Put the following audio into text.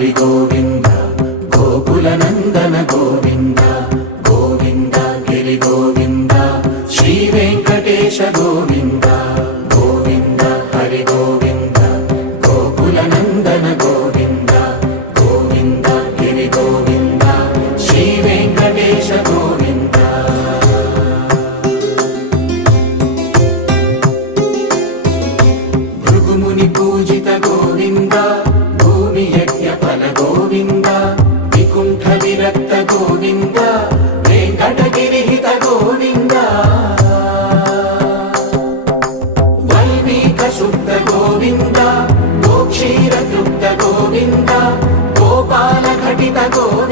హరి గోవింద గోకుల నందన గోవింద గోవింద గిరి గోవింద శ్రీ వెంకటేశ గోవింద గోవింద హరి గోవింద గోకుల నందన గోవింద గోవింద గిరి గోవింద శ్రీ వెంకటేశ గోవింద భృగుముని పూజిత గోవింద భూమి యజ్ఞ ఫల గోవింద వికుంఠ విరక్త గోవింద వెంకటగిరిహిత గోవింద వైదిక శుద్ధ గోవింద గోక్షీర తృప్త గోవింద గోపాల ఘటిత గోవింద